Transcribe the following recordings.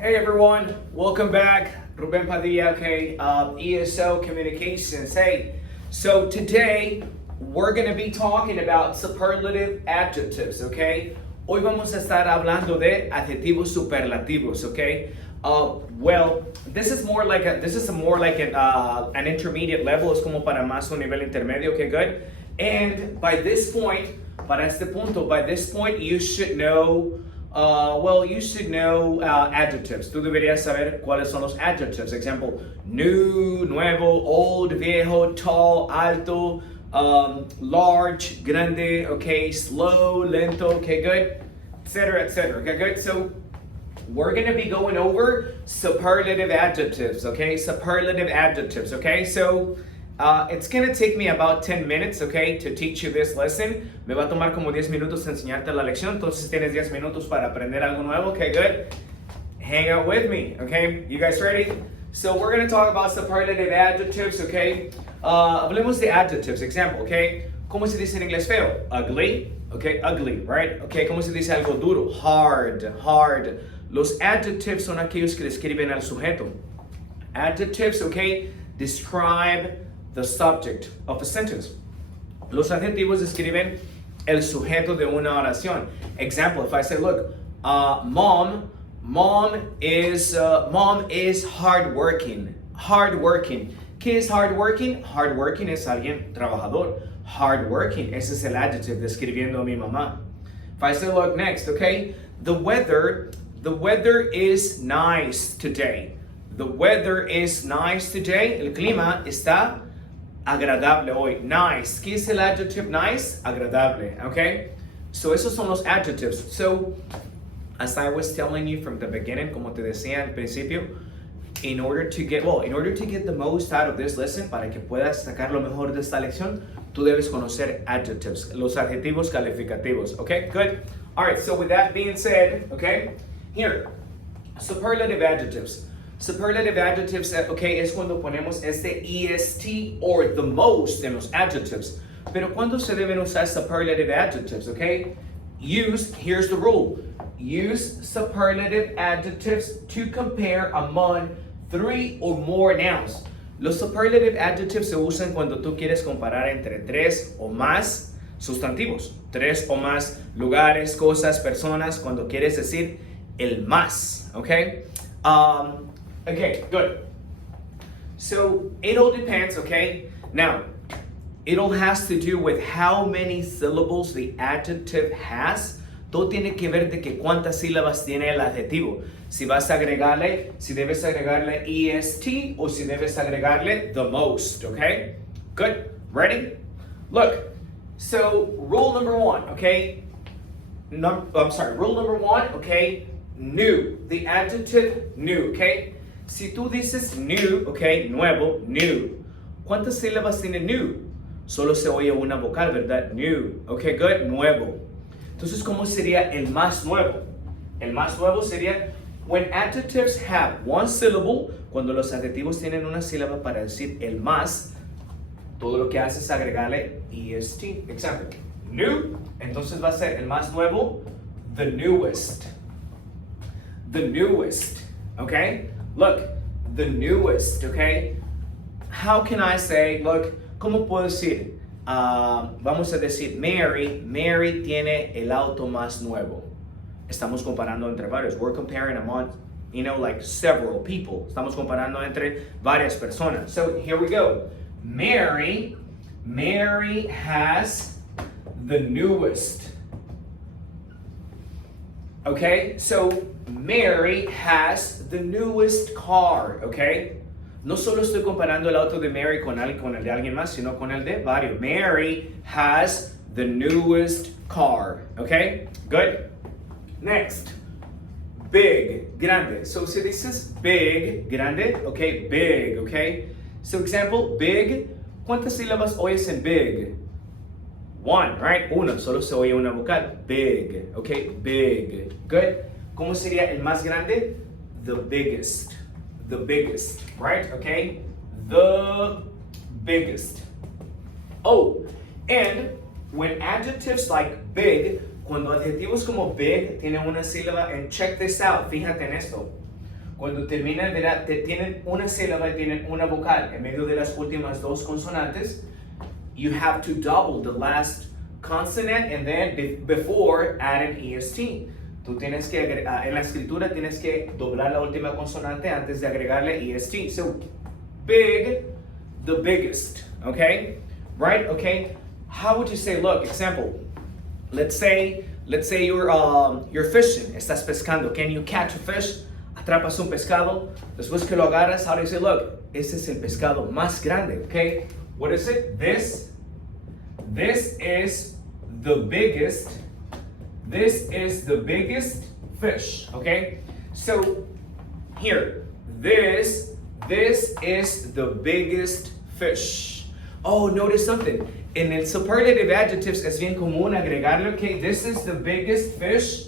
Hey everyone, welcome back. Ruben Padilla, okay, ESO Communications. Hey, so today we're going to be talking about superlative adjectives, okay? Hoy vamos a estar hablando de adjetivos superlativos, okay? Well, this is more like an intermediate level. Es como para más un nivel intermedio, okay, good. And by this point, by this point, you should know. Adjectives. Tú deberías saber cuáles son los adjectives. Example, new, nuevo, old, viejo, tall, alto, large, grande, okay, slow, lento, okay, good, etc., okay, good. So we're going to be going over superlative adjectives, okay, so it's going to take me about 10 minutes, okay, to teach you this lesson. Me va a tomar como 10 minutos enseñarte la lección. Entonces tienes 10 minutos para aprender algo nuevo, okay, good. Hang out with me, okay? You guys ready? So we're going to talk about superlative adjectives, okay? Hablemos de adjectives. Example, okay? ¿Cómo se dice en inglés feo? Ugly, okay, ugly, right? Okay, ¿cómo se dice algo duro? Hard. Los adjectives son aquellos que describen al sujeto. Adjectives, okay, describe the subject of a sentence. Los adjetivos describen el sujeto de una oración. Example, if I say, look, mom is hardworking. ¿Qué es hardworking? Hardworking es alguien trabajador. Hardworking, ese es el adjective describiendo a mi mamá. If I say, look, next, okay, the weather is nice today. The weather is nice today. El clima está agradable hoy. Nice. ¿Qué es el adjective nice? Agradable. Okay? So esos son los adjectives. So, as I was telling you from the beginning, como te decía al principio, in order to get the most out of this lesson, para que puedas sacar lo mejor de esta lección, tú debes conocer adjectives, los adjetivos calificativos. Okay? Good. All right. So with that being said, okay, here, superlative adjectives. Superlative adjectives, okay, es cuando ponemos este EST or the most en los adjectives. Pero ¿cuándo se deben usar superlative adjectives, okay? Here's the rule. Use superlative adjectives to compare among 3 or more nouns. Los superlative adjectives se usan cuando tú quieres comparar entre 3 o más sustantivos. 3 o más lugares, cosas, personas, cuando quieres decir el más, okay? Okay, good. So it all depends, okay? Now, it all has to do with how many syllables the adjective has. Todo tiene que ver de que cuántas sílabas tiene el adjetivo. Si debes agregarle EST o si debes agregarle the most, okay? Good. Ready? Look. So rule number 1, okay? Rule number 1, okay? New. The adjective new, okay? Si tú dices new, okay, nuevo, new. ¿Cuántas sílabas tiene new? Solo se oye una vocal, ¿verdad? New. Okay, good, nuevo. Entonces, ¿cómo sería el más nuevo? El más nuevo sería when adjectives have one syllable, cuando los adjetivos tienen una sílaba para decir el más, todo lo que hace es agregarle EST. Example, new, entonces va a ser el más nuevo, the newest. The newest, okay? Look, the newest, okay? How can I say, look, ¿cómo puedo decir? Vamos a decir, Mary tiene el auto más nuevo. Estamos comparando entre varios. We're comparing among, like several people. Estamos comparando entre varias personas. So here we go. Mary has the newest. Okay, so Mary has the newest car, okay? No solo estoy comparando el auto de Mary con el de alguien más, sino con el de varios. Mary has the newest car, okay? Good. Next, big, grande. So si dices big, grande, okay, big, okay? So example, big, ¿cuántas sílabas oyes en big? 1, right? Uno, solo se oye una vocal. Big, okay, big. Good. ¿Cómo sería el más grande? The biggest, right? Okay, the biggest. Oh, and when adjectives like big, cuando adjetivos como big tienen una sílaba, and check this out, fíjate en esto. Cuando terminan, tienen una sílaba y tienen una vocal en medio de las últimas dos consonantes, you have to double the last consonant and then before add an EST. Tú tienes que en la escritura tienes que doblar la última consonante antes de agregarle EST. So, big, the biggest, okay? Right? Okay? How would you say, look, example, let's say you're fishing, estás pescando. Can you catch a fish? Atrapas un pescado, después que lo agarras, how do you say, look, ese es el pescado más grande, okay? What is it? This is the biggest fish, okay? So here, this is the biggest fish. Oh, notice something. En el superlative adjectives es bien común agregarle, okay? This is the biggest fish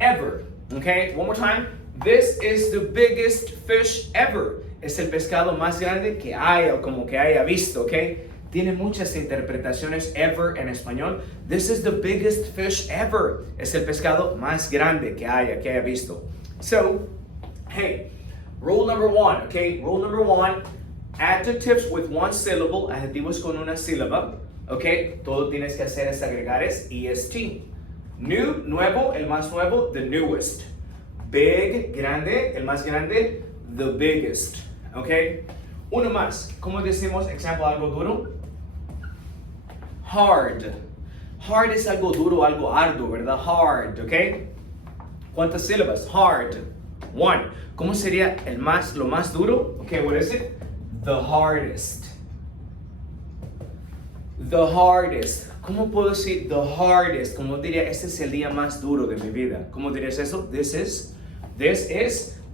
ever. Okay, one more time. This is the biggest fish ever. Es el pescado más grande que haya o como que haya visto, okay? Tiene muchas interpretaciones ever en español. This is the biggest fish ever. Es el pescado más grande que haya visto. So, hey, rule number one, okay? Rule number one, adjectives with one syllable, adjetivos con una sílaba, okay? Todo tienes que hacer es agregar es EST. New, nuevo, el más nuevo, the newest. Big, grande, el más grande, the biggest. Okay? Uno más. ¿Cómo decimos, ejemplo, algo duro? Hard. Hard es algo duro, algo arduo, ¿verdad? Hard, okay? ¿Cuántas sílabas? Hard. One. ¿Cómo sería lo más duro? Okay, what is it? The hardest. The hardest. ¿Cómo puedo decir the hardest? ¿Cómo diría, este es el día más duro de mi vida? ¿Cómo dirías eso? This is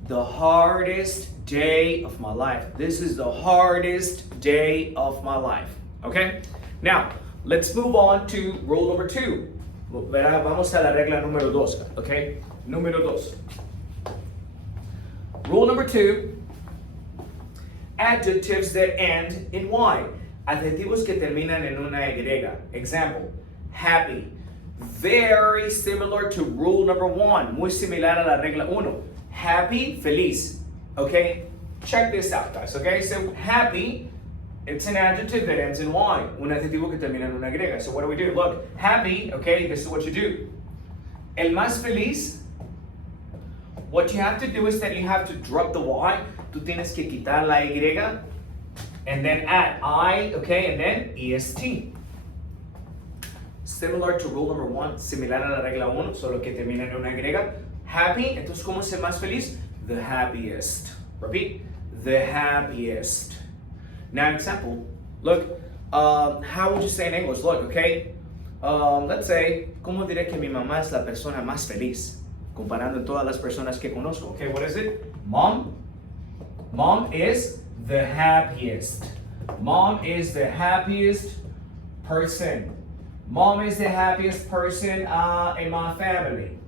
the hardest day of my life. This is the hardest day of my life. Okay? Now, let's move on to rule number 2. Vamos a la regla número 2. Okay? Número 2. Rule number 2. Adjectives that end in Y. Adjetivos que terminan en una Y. Example, happy. Very similar to rule number 1. Muy similar a la regla 1. Happy, feliz. Okay? Check this out, guys. Okay? So, happy, it's an adjective that ends in Y. Un adjetivo que termina en una Y. So, what do we do? Look, happy, okay, this is what you do. El más feliz, what you have to do is that you have to drop the Y. Tú tienes que quitar la Y. And then add I, okay, and then EST. Similar to rule number 1, similar a la regla 1, solo que termina en una Y. Happy, entonces, ¿cómo ser más feliz? The happiest. Repeat, the happiest. Now, example, look, how would you say in English? Look, okay, let's say, ¿cómo diré que mi mamá es la persona más feliz? Comparando todas las personas que conozco. Okay, what is it? Mom is the happiest. Mom is the happiest person. Mom is the happiest person in my family.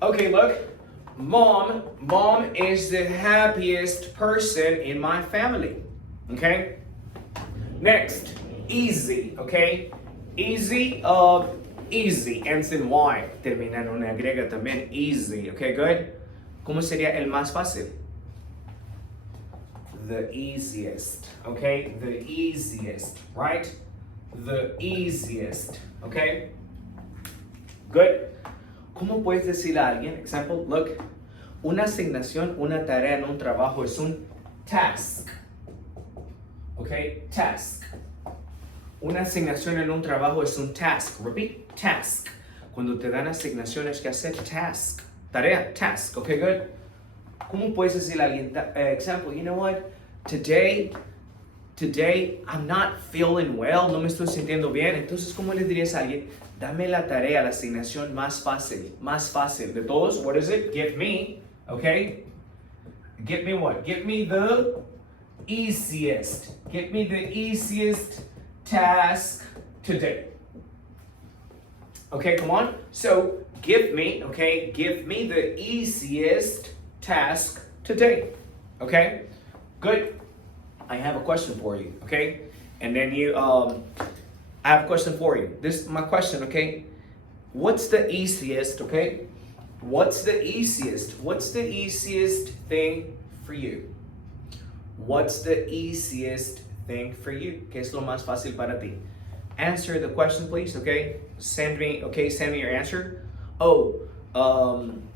Okay, look. Mom is the happiest person in my family. Okay? Next, easy, okay? Easy ends in Y. Termina en una Y también. Easy, okay, good? ¿Cómo sería el más fácil? The easiest, okay? The easiest, right? The easiest, okay? Good. ¿Cómo puedes decirle a alguien? Example, look, una asignación, una tarea en un trabajo es un task, okay? Task. Una asignación en un trabajo es un task. Repeat, task. Cuando te dan asignaciones que hacer, task. Tarea, task, okay, good? ¿Cómo puedes decirle a alguien? Example, you know what? Today, I'm not feeling well, no me estoy sintiendo bien. Entonces, ¿cómo le dirías a alguien? Dame la tarea, la asignación más fácil de todos. What is it? Give me, okay? Give me what? Give me the easiest. Give me the easiest task today. Okay, come on. So, give me the easiest task today. Okay? Good. I have a question for you, okay? And then I have a question for you. This is my question, okay? What's the easiest, okay? What's the easiest? What's the easiest thing for you? What's the easiest thing for you? ¿Qué es lo más fácil para ti? Answer the question, please, okay? Send me your answer. Oh,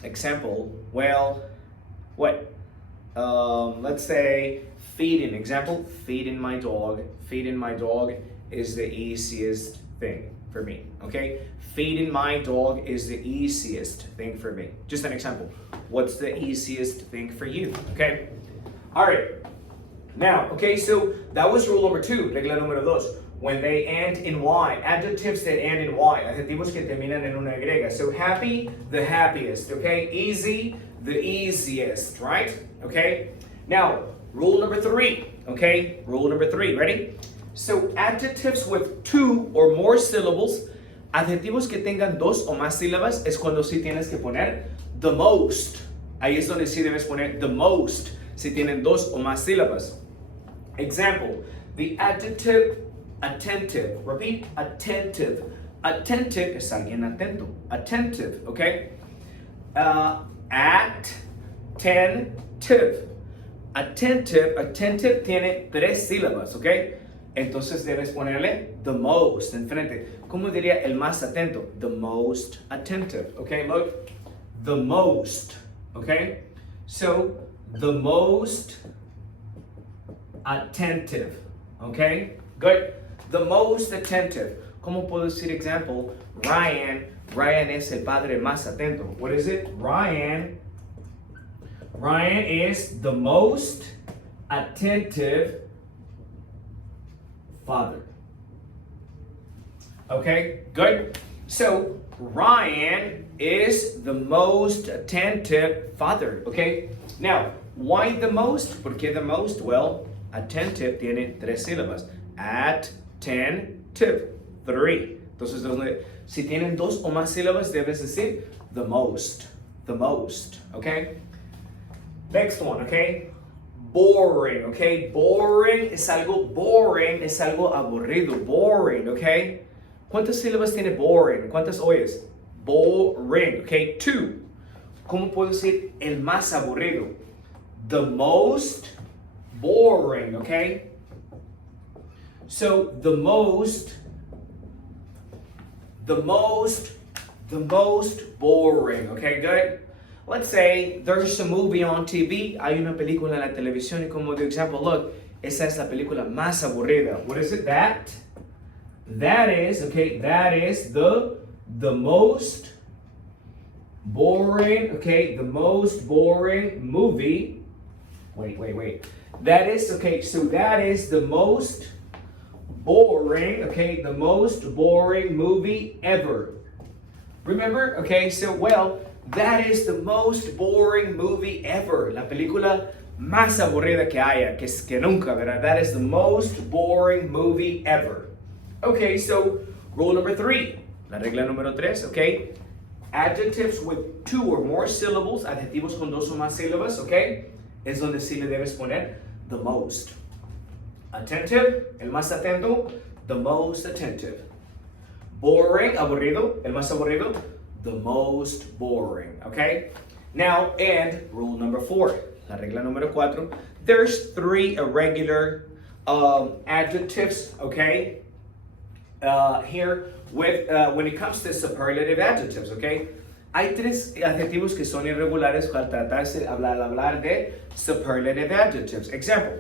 example, well, what? Let's say feeding, example, feeding my dog. Feeding my dog is the easiest thing for me, okay? Feeding my dog is the easiest thing for me. Just an example. What's the easiest thing for you, okay? All right. Now, okay, so that was rule number 2, regla número 2. When they end in Y, adjectives that end in Y, adjetivos que terminan en una Y. So happy, the happiest, okay? Easy, the easiest, right? Okay? Now, rule number 3, okay? Rule number 3, ready? So adjectives with 2 or more syllables, adjetivos que tengan 2 o más sílabas, es cuando sí tienes que poner the most. Ahí es donde sí debes poner the most, si tienen 2 o más sílabas. Example, the adjective attentive. Repeat, attentive. Attentive es alguien atento. Attentive, okay? Attentive. Attentive tiene 3 sílabas, okay? Entonces debes ponerle the most enfrente. ¿Cómo diría el más atento? The most attentive, okay? Look, the most, okay? So, the most attentive, okay? Good. The most attentive. ¿Cómo puedo decir example? Ryan es el padre más atento. What is it? Ryan is the most attentive father. Okay, good. So, Ryan is the most attentive father. Okay, now, why the most? ¿Por qué the most? Well, attentive tiene 3 sílabas. Attentive, 3. Entonces, si tienen 2 o más sílabas, debes decir the most. The most, okay? Next one, okay? Boring, okay? Boring es algo aburrido. Boring, okay? ¿Cuántas sílabas tiene boring? ¿Cuántas oyes? Boring, okay? 2. ¿Cómo puedo decir el más aburrido? The most boring, okay? So the most boring, okay, good? Let's say there's a movie on TV, hay una película en la televisión y como de example, look, esa es la película más aburrida. What is it? That is the most boring, okay, the most boring movie. Wait. That is the most boring, okay, the most boring movie ever. Remember? Okay, so, well, that is the most boring movie ever. La película más aburrida que haya, que nunca, ¿verdad? That is the most boring movie ever. Okay, so, rule number 3. La regla número 3, okay? Adjectives with 2 or more syllables, adjetivos con 2 o más sílabas, okay? Es donde sí le debes poner the most. Attentive, el más atento, the most attentive. Boring, aburrido, el más aburrido, the most boring, okay? Now, and rule number 4, la regla número 4, there's 3 irregular adjectives, okay? Here, with when it comes to superlative adjectives, okay? Hay 3 adjetivos que son irregulares al tratarse de hablar de superlative adjectives. Example,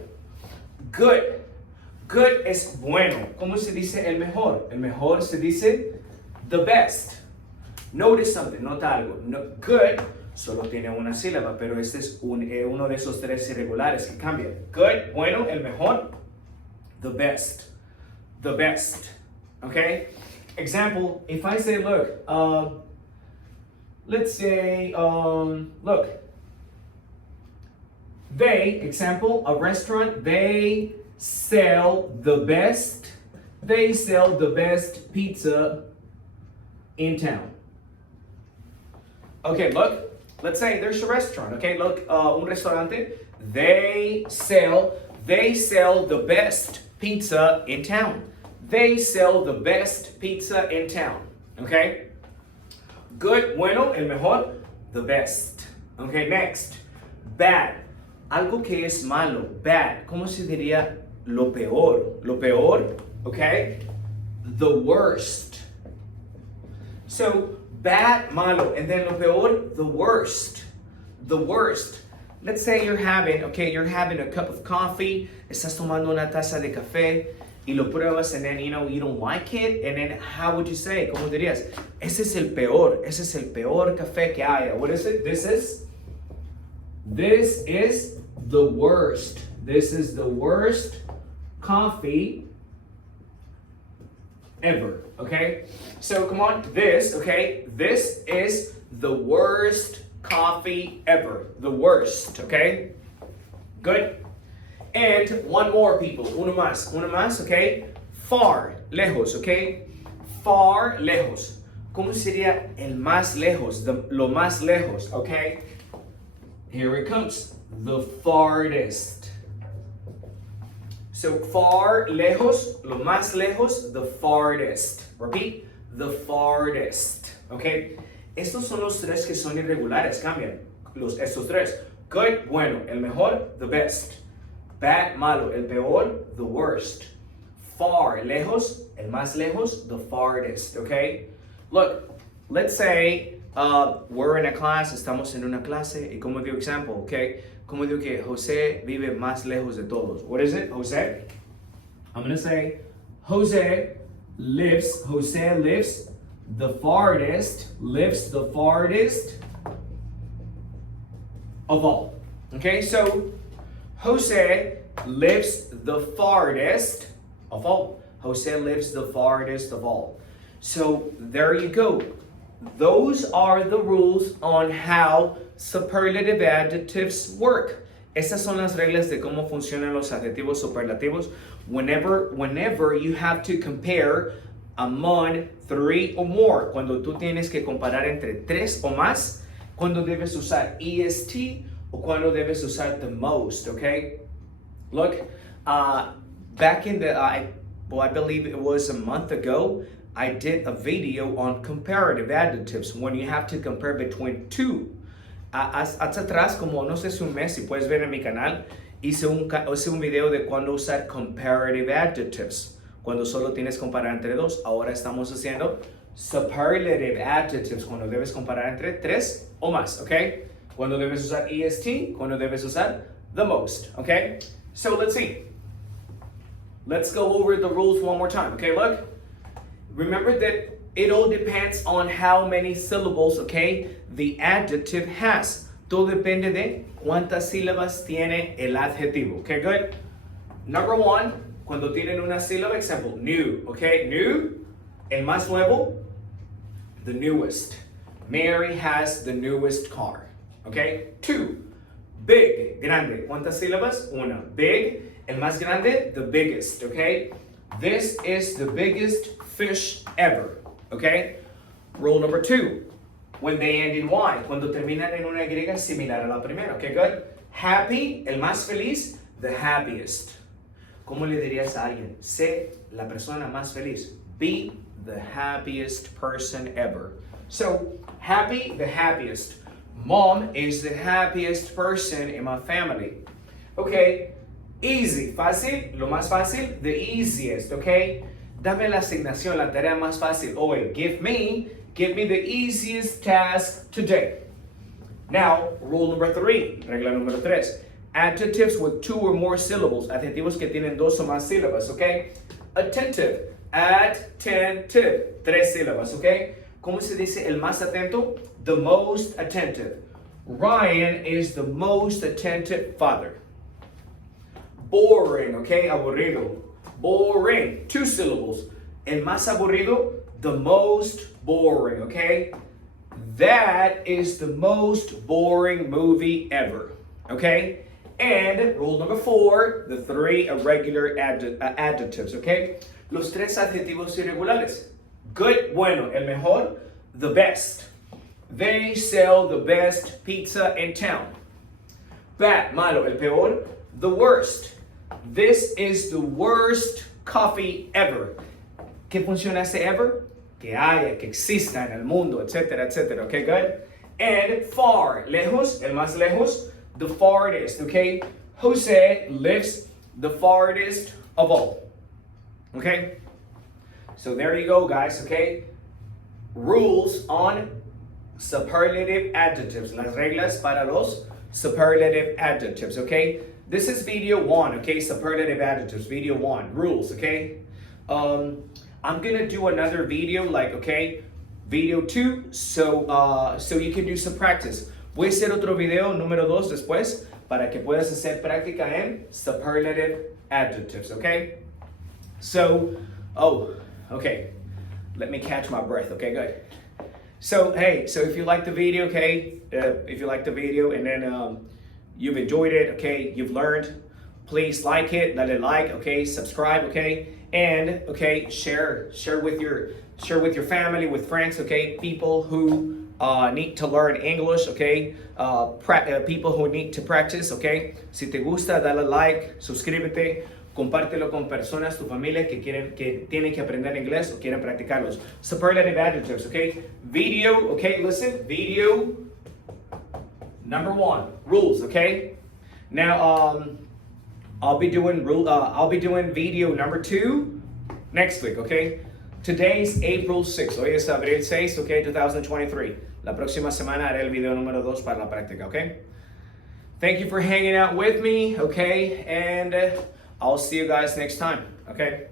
good. Good es bueno. ¿Cómo se dice el mejor? El mejor se dice the best. Notice something, nota algo. No, good solo tiene una sílaba, pero este es uno de esos 3 irregulares que cambian. Good, bueno, el mejor. The best. The best. Okay? Example, if I say, look, let's say, look, they, example, a restaurant, they sell the best pizza in town. Okay, look, let's say there's a restaurant, okay, look, un restaurante, they sell the best pizza in town. They sell the best pizza in town, okay? Good, bueno, el mejor, the best. Okay, next. Bad. Algo que es malo. Bad. ¿Cómo se diría lo peor? Lo peor, okay? The worst. So, bad, malo, and then lo peor, the worst. The worst. Let's say you're having a cup of coffee, estás tomando una taza de café, y lo pruebas, and then, you don't like it, and then how would you say? ¿Cómo dirías? Ese es el peor café que haya. What is it? This is the worst. This is the worst coffee ever, okay? So come on, this is the worst coffee ever. The worst, okay? Good. And one more, people. Uno más, okay? Far, lejos, okay? Far, lejos. ¿Cómo sería el más lejos? Lo más lejos, okay? Here it comes. The farthest. So far, lejos, lo más lejos, the farthest. Repeat, the farthest, okay? Estos son los tres que son irregulares, cambian. Estos tres. Good, bueno, el mejor, the best. Bad, malo, el peor, the worst. Far, lejos, el más lejos, the farthest, okay? Look, let's say we're in a class, estamos en una clase, y como digo example, okay? Como digo que José vive más lejos de todos. What is it, José? I'm gonna say, José lives the farthest of all. Okay, so Jose lives the farthest of all. Jose lives the farthest of all. So there you go. Those are the rules on how superlative adjectives work. Esas son las reglas de cómo funcionan los adjetivos superlativos whenever you have to compare among three or more. Cuando tú tienes que comparar entre tres o más, cuando debes usar est o cuando debes usar the most, okay? Look, back in the, I believe it was a month ago, I did a video on comparative adjectives, when you have to compare between two. Hasta atrás, como no sé si un mes, si puedes ver en mi canal, hice un video de cuando usar comparative adjectives, cuando solo tienes que comparar entre dos. Ahora estamos haciendo superlative adjectives, cuando debes comparar entre tres o más, okay? Cuando debes usar est, cuando debes usar the most, okay? So let's see. Let's go over the rules one more time, okay? Look, remember that it all depends on how many syllables, okay, the adjective has. Todo depende de cuántas sílabas tiene el adjetivo, okay, good? Number one, cuando tienen una sílaba, example, new, okay? New, el más nuevo, the newest. Mary has the newest car, okay? Two, big, grande. ¿Cuántas sílabas? Una. Big, el más grande, the biggest, okay? This is the biggest fish ever, okay? Rule number two, when they end in Y, cuando terminan en una Y similar a la primera, okay, good? Happy, el más feliz, the happiest. ¿Cómo le dirías a alguien? Sé la persona más feliz. Be the happiest person ever. So, happy, the happiest. Mom is the happiest person in my family. Okay, easy, fácil, lo más fácil, the easiest, okay? Dame la asignación, la tarea más fácil. Oh, wait, give me the easiest task today. Now, rule number three, regla número tres. Adjectives with two or more syllables, adjetivos que tienen dos o más sílabas, okay? Attentive, attentive, tres sílabas, okay? ¿Cómo se dice el más atento? The most attentive. Ryan is the most attentive father. Boring, okay? Aburrido. Boring, two syllables. El más aburrido, the most boring, okay? That is the most boring movie ever, okay? And rule number four, the three irregular adjectives, okay? Los tres adjetivos irregulares. Good, bueno, el mejor, the best. They sell the best pizza in town. Bad, malo, el peor, the worst. This is the worst coffee ever. ¿Qué funciona ese ever? Que haya, que exista en el mundo, etcétera, etcétera. Okay, good? And far, lejos, el más lejos, the farthest, okay? Jose lives the farthest of all, okay? So there you go, guys, okay? Rules on superlative adjectives. Las reglas para los superlative adjectives, okay? This is video 1, okay? Superlative adjectives, video 1, rules, okay? I'm gonna do another video, like, okay? Video 2, so you can do some practice. Voy a hacer otro video número 2 después para que puedas hacer práctica en superlative adjectives, okay? So, okay. Let me catch my breath, okay, good. So, hey, so if you like the video, okay, if you like the video and then you've enjoyed it, okay, you've learned, please like it, let it like, okay, subscribe, okay, and, okay, share with your family, with friends, okay, people who need to learn English, okay, people who need to practice, okay. Si te gusta, dale like, suscríbete, compártelo con personas, tu familia que tienen que aprender inglés o quieren practicarlos. Superlative adjectives, okay. Video, okay, listen, video number 1, rules, okay. Now, I'll be doing video number 2 next week, okay. Today's April 6th. Hoy es abril 6, okay, 2023. La próxima semana haré el video número 2 para la práctica, okay? Thank you for hanging out with me, okay? And I'll see you guys next time, okay?